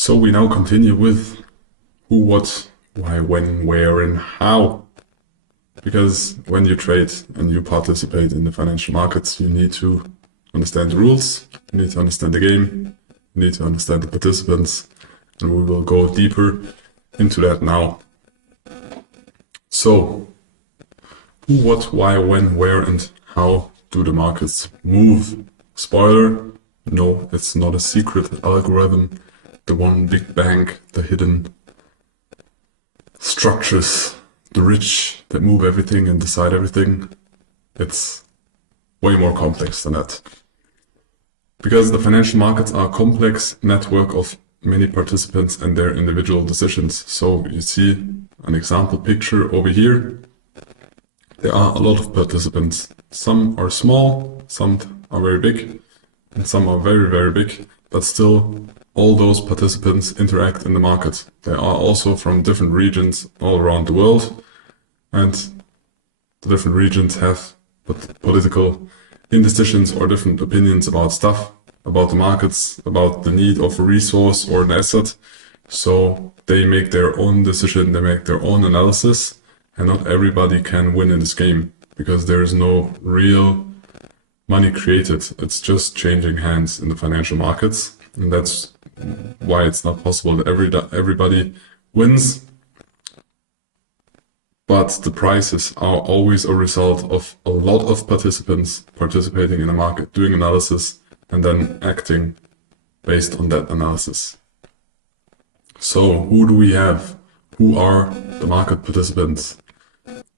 So we now continue with who, what, why, when, where, and how. Because when you trade and you participate in the financial markets, you need to understand the rules, you need to understand the game, you need to understand the participants, and we will go deeper into that now. So, who, what, why, when, where, and how do the markets move? Spoiler, no, it's not a secret algorithm, the one big bank, the hidden structures, the rich that move everything and decide everything. It's way more complex than that. Because the financial markets are a complex network of many participants and their individual decisions. So you see an example picture over here. There are a lot of participants. Some are small, some are very big, and some are very, very big, but still all those participants interact in the market. They are also from different regions all around the world, and the different regions have political indecisions or different opinions about stuff, about the markets, about the need of a resource or an asset. So they make their own decision, they make their own analysis, and not everybody can win in this game because there is no real money created. It's just changing hands in the financial markets, and that's why it's not possible that everybody wins. But the prices are always a result of a lot of participants participating in the market, doing analysis, and then acting based on that analysis. So who do we have? Who are the market participants?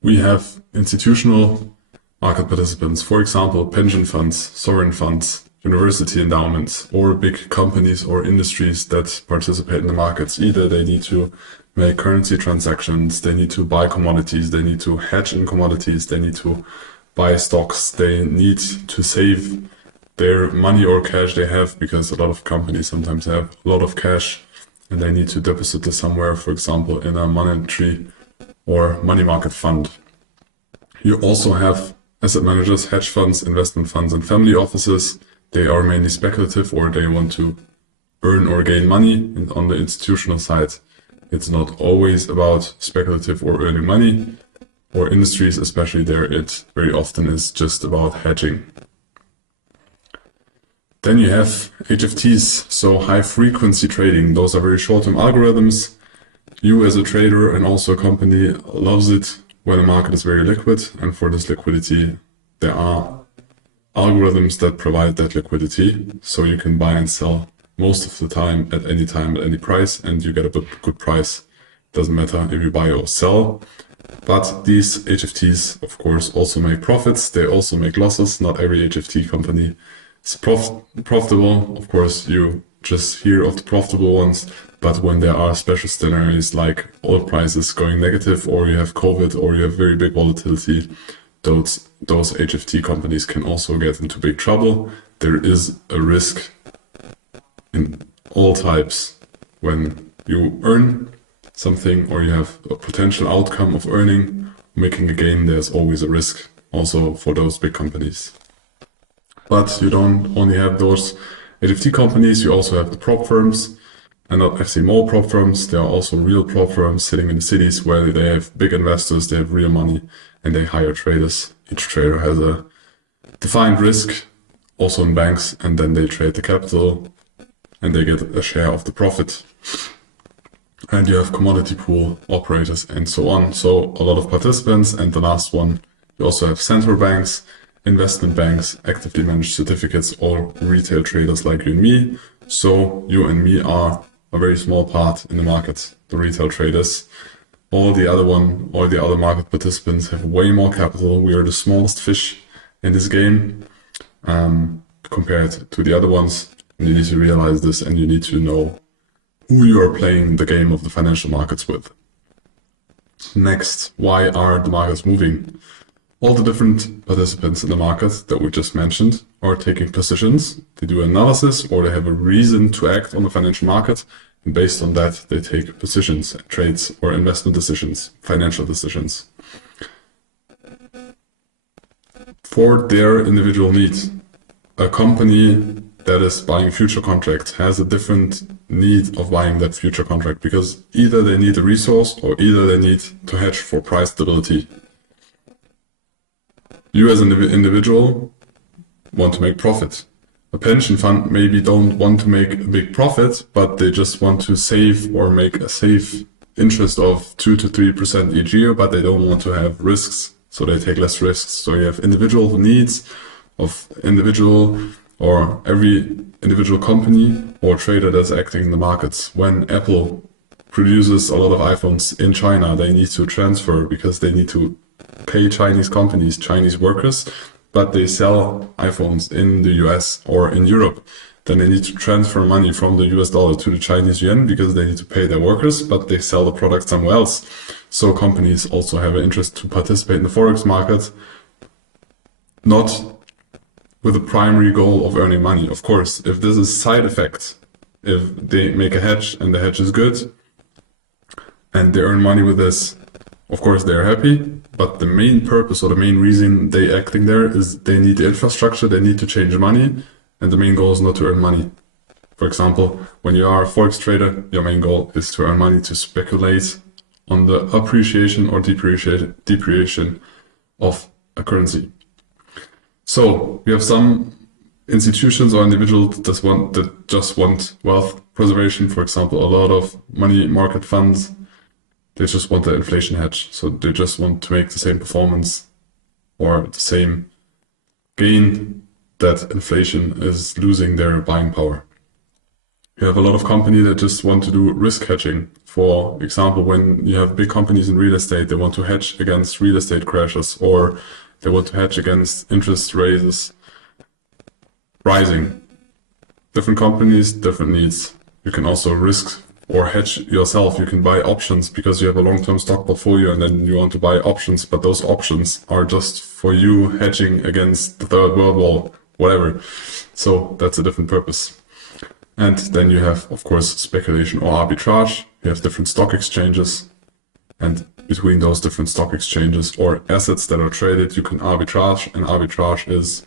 We have institutional market participants, for example, pension funds, sovereign funds, university endowments, or big companies or industries that participate in the markets. Either they need to make currency transactions, they need to buy commodities, they need to hedge in commodities, they need to buy stocks, they need to save their money or cash they have, because a lot of companies sometimes have a lot of cash and they need to deposit it somewhere, for example, in a monetary or money market fund. You also have asset managers, hedge funds, investment funds, and family offices. They are mainly speculative, or they want to earn or gain money. And on the institutional side, it's not always about speculative or earning money. Or industries, especially there, it very often is just about hedging. Then you have HFTs, so high frequency trading. Those are very short-term algorithms. You as a trader and also a company loves it when the market is very liquid, and for this liquidity there are algorithms that provide that liquidity, so you can buy and sell most of the time at any price, and you get a good price. Doesn't matter if you buy or sell. But these HFTs, of course, also make profits. They also make losses. Not every HFT company is profitable. Of course, you just hear of the profitable ones, but when there are special scenarios like oil prices going negative, or you have COVID, or you have very big volatility, those HFT companies can also get into big trouble. There is a risk in all types. When you earn something or you have a potential outcome of earning, making a gain, there's always a risk also for those big companies. But you don't only have those HFT companies, you also have the prop firms. And not FC more prop firms, there are also real prop firms sitting in the cities where they have big investors, they have real money, and they hire traders. Each trader has a defined risk, also in banks, and then they trade the capital and they get a share of the profit. And you have commodity pool operators and so on. So a lot of participants. And the last one, you also have central banks, investment banks, actively managed certificates, or retail traders like you and me. So you and me are a very small part in the market, the retail traders. All the other market participants have way more capital. We are the smallest fish in this game compared to the other ones. And you need to realize this, and you need to know who you are playing the game of the financial markets with. Next, why are the markets moving? All the different participants in the market that we just mentioned are taking positions. They do analysis, or they have a reason to act on the financial market. And based on that, they take positions, trades, or investment decisions, financial decisions for their individual needs. A company that is buying future contracts has a different need of buying that future contract, because either they need a resource or either they need to hedge for price stability. You as an individual want to make profit. A pension fund maybe don't want to make a big profit, but they just want to save or make a safe interest of 2 to 3% each year, but they don't want to have risks, so they take less risks. So you have individual needs of individual or every individual company or trader that's acting in the markets. When Apple produces a lot of iPhones in China, they need to transfer because they need to pay Chinese companies, Chinese workers, but they sell iPhones in the US or in Europe. Then they need to transfer money from the US dollar to the Chinese yuan because they need to pay their workers, but they sell the product somewhere else. So companies also have an interest to participate in the Forex market, not with the primary goal of earning money. Of course, if this is side effect, if they make a hedge and the hedge is good and they earn money with this, of course they're happy, but the main purpose or the main reason they acting there is they need the infrastructure, they need to change money, and the main goal is not to earn money. For example, when you are a Forex trader, your main goal is to earn money to speculate on the appreciation or depreciation of a currency. So we have some institutions or individuals that just want wealth preservation. For example, a lot of money market funds, they just want the inflation hedge. So they just want to make the same performance or the same gain that inflation is losing their buying power. You have a lot of companies that just want to do risk hedging. For example, when you have big companies in real estate, they want to hedge against real estate crashes, or they want to hedge against interest rates rising. Different companies, different needs. You can also risk or hedge yourself. You can buy options because you have a long-term stock portfolio and then you want to buy options, but those options are just for you hedging against the Third World War, whatever. So that's a different purpose. And then you have, of course, speculation or arbitrage. You have different stock exchanges, and between those different stock exchanges or assets that are traded, you can arbitrage. And arbitrage is,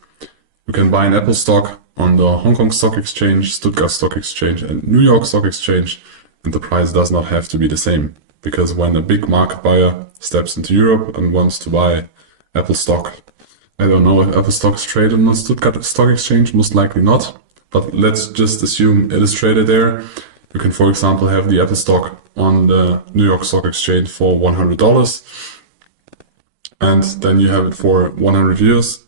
you can buy an Apple stock on the Hong Kong Stock Exchange, Stuttgart Stock Exchange, and New York Stock Exchange, and the price does not have to be the same. Because when a big market buyer steps into Europe and wants to buy Apple stock, I don't know if Apple stock is traded on the Stuttgart Stock Exchange, most likely not, but let's just assume it is traded there. You can, for example, have the Apple stock on the New York Stock Exchange for $100, and then you have it for 100 years.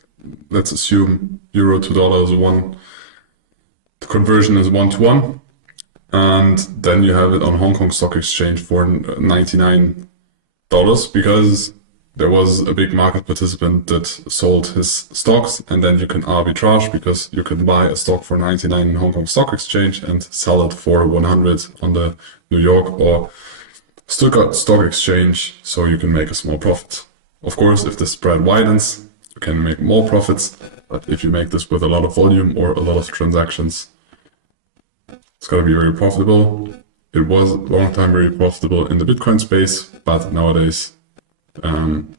Let's assume euro to dollar is the conversion is 1 to 1, and then you have it on Hong Kong Stock Exchange for $99 because there was a big market participant that sold his stocks, and then you can arbitrage because you can buy a stock for 99 in Hong Kong Stock Exchange and sell it for 100 on the New York or Stuttgart Stock Exchange, so you can make a small profit. Of course, if the spread widens, you can make more profits, but if you make this with a lot of volume or a lot of transactions, it's going to be very profitable. It was a long time very profitable in the Bitcoin space, but nowadays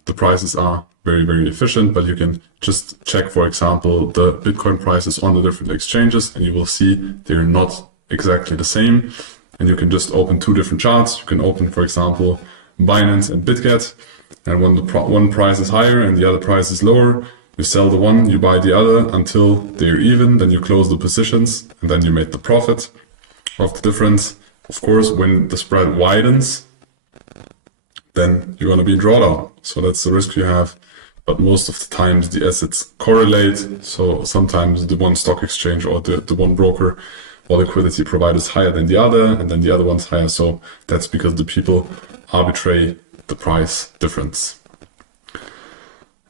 the prices are very, very efficient, but you can just check, for example, the Bitcoin prices on the different exchanges, and you will see they're not exactly the same. And you can just open two different charts. You can open, for example, Binance and BitGet, and when the one price is higher and the other price is lower, you sell the one, you buy the other until they're even, then you close the positions, and then you make the profit of the difference. Of course, when the spread widens, then you're going to be in drawdown. So that's the risk you have. But most of the times the assets correlate. So sometimes the one stock exchange or the one broker or liquidity provider is higher than the other, and then the other one's higher. So that's because the people arbitrate the price difference.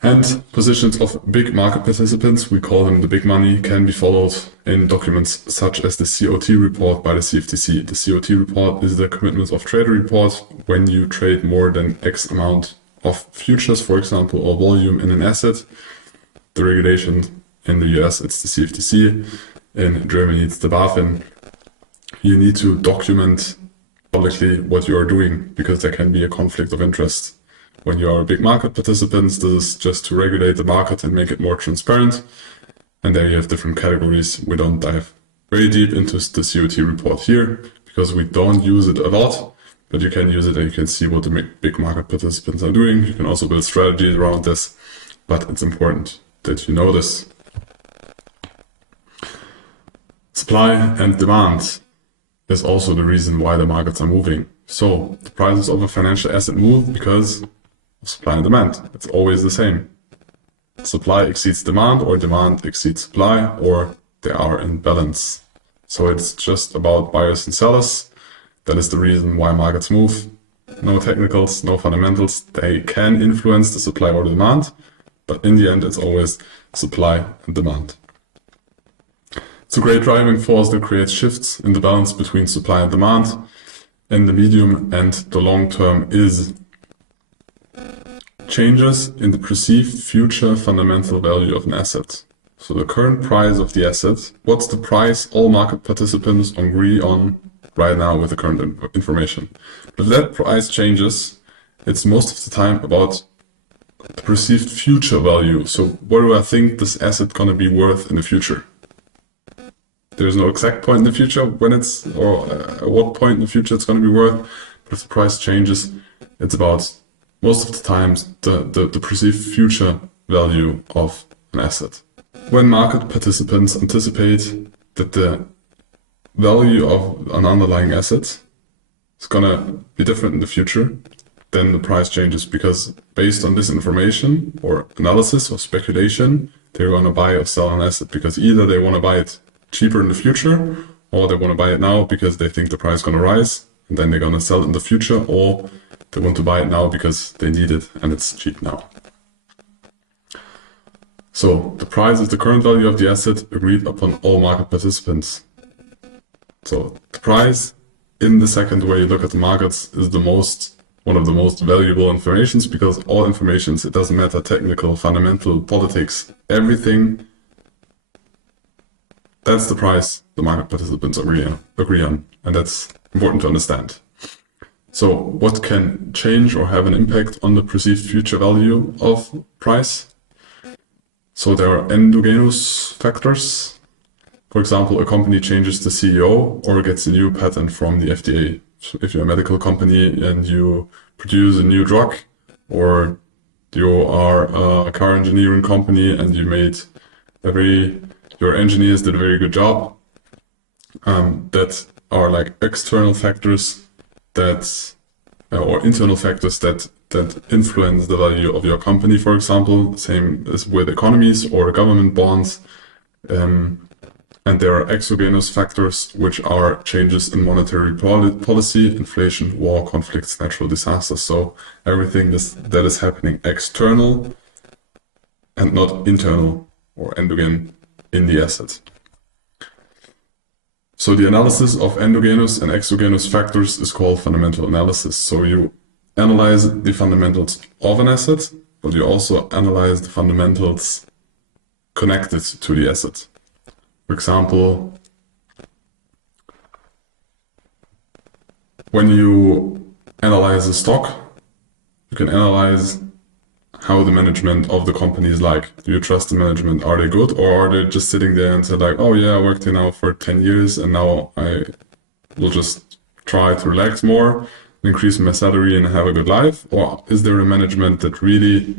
And positions of big market participants, we call them the big money, can be followed in documents such as the COT report by the CFTC. The COT report is the commitments of trader report. When you trade more than X amount of futures, for example, or volume in an asset, the regulation in the US, it's the CFTC. In Germany, it's the BaFin. You need to document publicly what you are doing because there can be a conflict of interest. When you are a big market participant, this is just to regulate the market and make it more transparent. And there you have different categories. We don't dive very deep into the COT report here, because we don't use it a lot, but you can use it and you can see what the big market participants are doing. You can also build strategies around this, but it's important that you know this. Supply and demand is also the reason why the markets are moving. So the prices of a financial asset move because of supply and demand. It's always the same. Supply exceeds demand, or demand exceeds supply, or they are in balance. So it's just about buyers and sellers. That is the reason why markets move. No technicals, no fundamentals. They can influence the supply or demand, but in the end, it's always supply and demand. It's a great driving force that creates shifts in the balance between supply and demand. In the medium and the long term is changes in the perceived future fundamental value of an asset. So the current price of the asset, what's the price all market participants agree on right now with the current information. If that price changes, it's most of the time about the perceived future value. So what do I think this asset gonna be worth in the future? There's no exact point in the future when it's, or at what point in the future it's gonna be worth, but if the price changes, it's about most of the times the perceived future value of an asset. When market participants anticipate that the value of an underlying asset is gonna be different in the future, then the price changes, because based on this information or analysis or speculation, they're gonna buy or sell an asset because either they wanna buy it cheaper in the future, or they wanna buy it now because they think the price is gonna rise and then they're gonna sell it in the future, or they want to buy it now because they need it and it's cheap now. So the price is the current value of the asset agreed upon all market participants. So the price, in the second way you look at the markets, is one of the most valuable informations, because all informations, it doesn't matter, technical, fundamental, politics, everything, that's the price the market participants agree on, and that's important to understand. So what can change or have an impact on the perceived future value of price? So there are endogenous factors. For example, a company changes the CEO or gets a new patent from the FDA. So if you're a medical company and you produce a new drug, or you are a car engineering company and your engineers did a very good job, that are like external factors or internal factors that influence the value of your company, for example. Same as with economies or government bonds. And there are exogenous factors, which are changes in monetary policy, inflation, war, conflicts, natural disasters. So everything that is happening external and not internal or endogen in the asset. So the analysis of endogenous and exogenous factors is called fundamental analysis. So you analyze the fundamentals of an asset, but you also analyze the fundamentals connected to the asset. For example, when you analyze a stock, you can analyze how the management of the company is like. Do you trust the management? Are they good, or are they just sitting there and say like, oh yeah, I worked here now for 10 years and now I will just try to relax more, increase my salary and have a good life? Or is there a management that really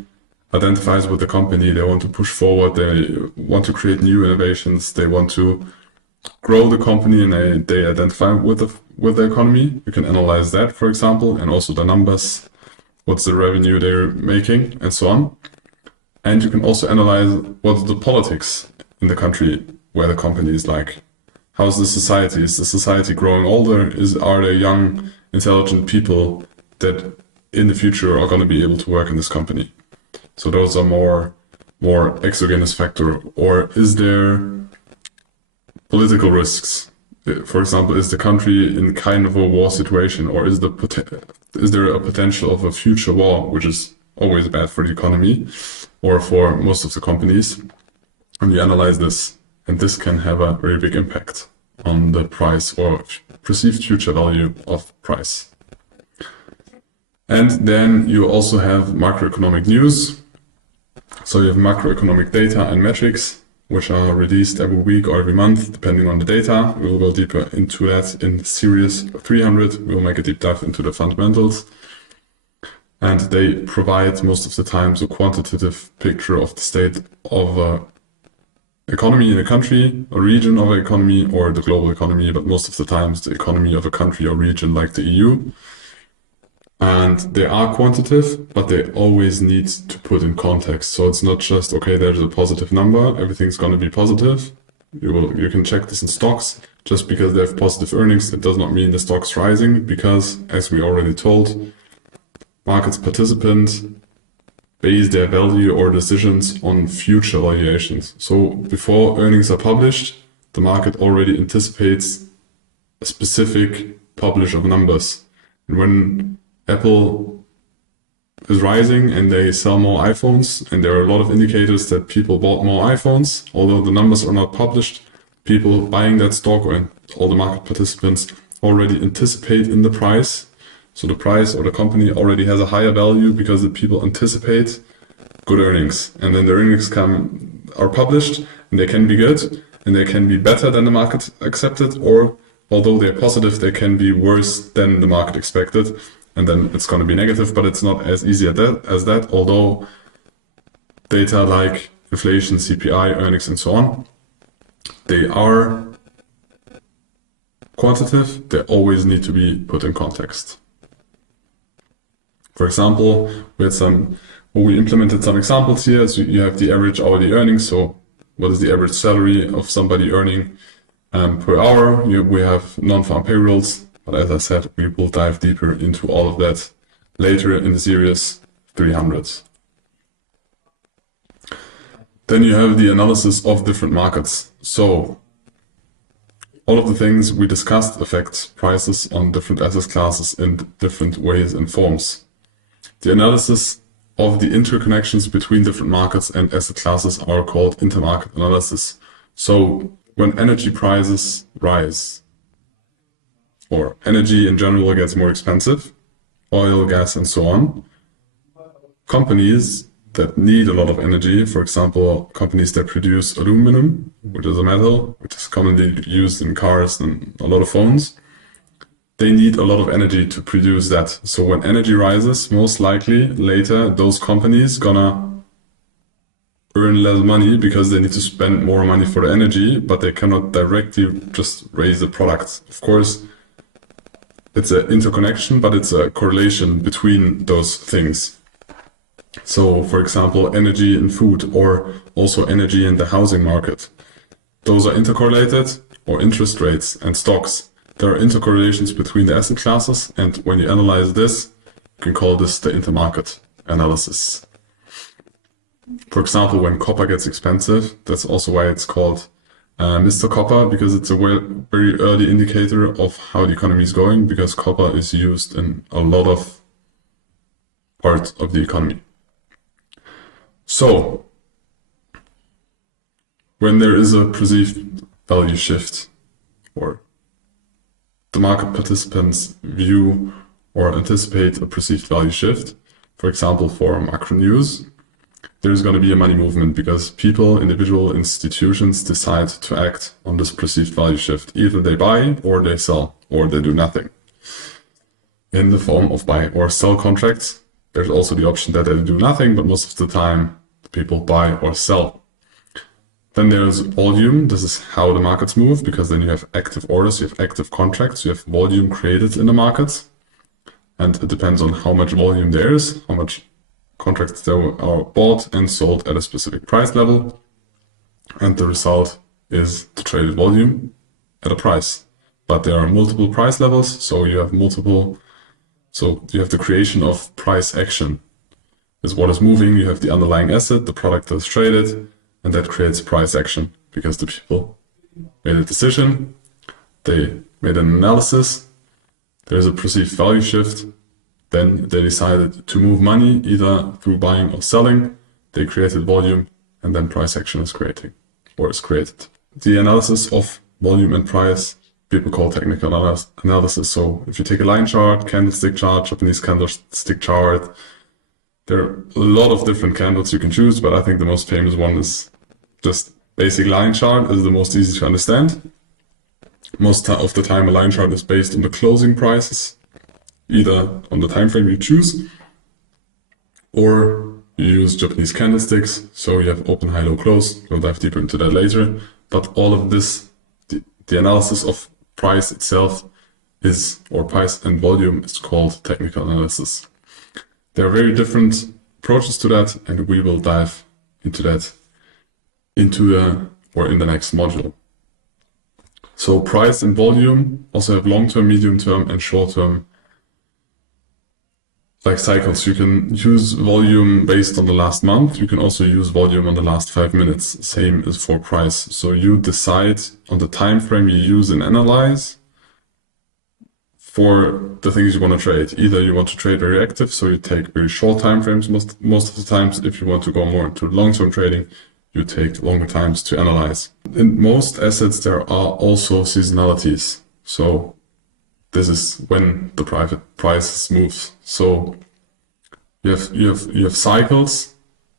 identifies with the company? They want to push forward, they want to create new innovations, they want to grow the company, and they identify with the economy. You can analyze that, for example, and also the numbers, what's the revenue they're making, and so on. And you can also analyze what's the politics in the country where the company is like. How's the society? Is the society growing older? Are there young, intelligent people that in the future are going to be able to work in this company? So those are more exogenous factor. Or is there political risks? For example, is the country in kind of a war situation, or is there a potential of a future war, which is always bad for the economy or for most of the companies? And you analyze this, and this can have a very big impact on the price or perceived future value of price. And then you also have macroeconomic news. So you have macroeconomic data and metrics which are released every week or every month, depending on the data. We will go deeper into that in Series 300. We'll make a deep dive into the fundamentals. And they provide most of the times a quantitative picture of the state of an economy in a country, a region of an economy, or the global economy, but most of the times the economy of a country or region like the EU. And they are quantitative, but they always need to put in context. So it's not just, okay, there's a positive number, everything's going to be positive. You can check this in stocks. Just because they have positive earnings, it does not mean the stock's rising, because as we already told, markets participants base their value or decisions on future valuations. So before earnings are published, the market already anticipates a specific publish of numbers. And when Apple is rising and they sell more iPhones, and there are a lot of indicators that people bought more iPhones, although the numbers are not published, people buying that stock and all the market participants already anticipate in the price. So the price or the company already has a higher value because the people anticipate good earnings. And then the earnings are published, and they can be good, and they can be better than the market accepted, or although they're positive, they can be worse than the market expected. And then it's going to be negative, but it's not as easy as that, although data like inflation, CPI, earnings, and so on, they are quantitative, they always need to be put in context. For example, we implemented some examples here. So you have the average hourly earnings. So what is the average salary of somebody earning per hour? We have non-farm payrolls. But as I said, we will dive deeper into all of that later in the Series 300. Then you have the analysis of different markets. So all of the things we discussed affect prices on different asset classes in different ways and forms. The analysis of the interconnections between different markets and asset classes are called intermarket analysis. So when energy prices rise, or energy in general gets more expensive, oil, gas, and so on, companies that need a lot of energy, for example, companies that produce aluminum, which is a metal, which is commonly used in cars and a lot of phones, they need a lot of energy to produce that. So when energy rises, most likely later those companies gonna earn less money because they need to spend more money for the energy, but they cannot directly just raise the product. Of course, it's an interconnection, but it's a correlation between those things. So, for example, energy in food, or also energy in the housing market. Those are intercorrelated, or interest rates and stocks. There are intercorrelations between the asset classes, and when you analyze this, you can call this the intermarket analysis. For example, when copper gets expensive, that's also why it's called Mr. Copper, because it's a very early indicator of how the economy is going, because copper is used in a lot of parts of the economy. So, when there is a perceived value shift, or the market participants view or anticipate a perceived value shift, for example, for macro news, there's going to be a money movement because people, individual institutions decide to act on this perceived value shift. Either they buy or they sell, or they do nothing. In the form of buy or sell contracts, there's also the option that they do nothing, but most of the time people buy or sell. Then there's volume. This is how the markets move, because then you have active orders, you have active contracts, you have volume created in the markets. And it depends on how much volume there is, how much contracts that are bought and sold at a specific price level, and the result is the traded volume at a price. But there are multiple price levels, so you have the creation of price action. Is what is moving, you have the underlying asset, the product that is traded, and that creates price action, because the people made a decision, they made an analysis, there's a perceived value shift, then they decided to move money either through buying or selling, they created volume, and then price action is created. The analysis of volume and price, people call technical analysis. So if you take a line chart, candlestick chart, Japanese candlestick chart, there are a lot of different candles you can choose, but I think the most famous one is just basic line chart is the most easy to understand. Most of the time a line chart is based on the closing prices, either on the time frame you choose, or you use Japanese candlesticks, so you have open, high, low, close. We'll dive deeper into that later. But all of this, the analysis of price itself is, or price and volume is called technical analysis. There are very different approaches to that, and we will dive into that in the next module. So price and volume also have long-term, medium-term, and short-term cycles. You can use volume based on the last month. You can also use volume on the last 5 minutes. Same is for price. So you decide on the time frame you use and analyze for the things you want to trade. Either you want to trade very active, so you take very short time frames most of the times. If you want to go more into long-term trading, you take longer times to analyze. In most assets, there are also seasonalities. So this is when the prices moves. So you have cycles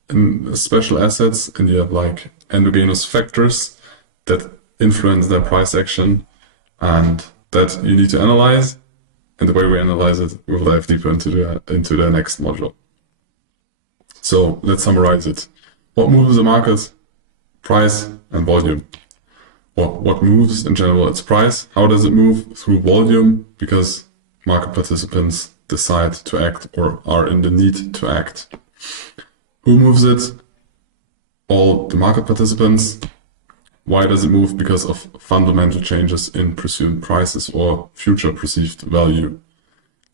in special assets, and you have like endogenous factors that influence their price action, and that you need to analyze. And the way we analyze it, we'll dive deeper into the next module. So let's summarize it. What moves the market? Price and volume. What moves in general? It's price. How does it move? Through volume, because market participants decide to act or are in the need to act. Who moves it? All the market participants. Why does it move? Because of fundamental changes in presumed prices or future perceived value.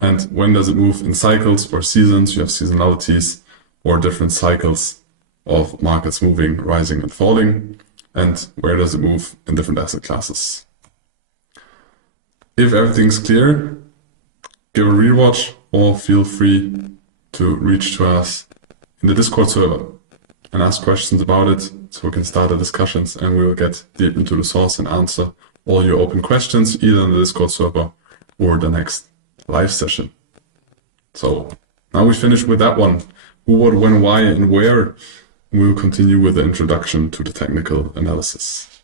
And when does it move? In cycles or seasons. You have seasonalities or different cycles of markets moving, rising and falling. And where does it move? In different asset classes. If everything's clear, give a rewatch or feel free to reach to us in the Discord server and ask questions about it, so we can start the discussions and we will get deep into the source and answer all your open questions, either in the Discord server or the next live session. So now we finished with that one. Who, what, when, why, and where. We'll continue with the introduction to the technical analysis.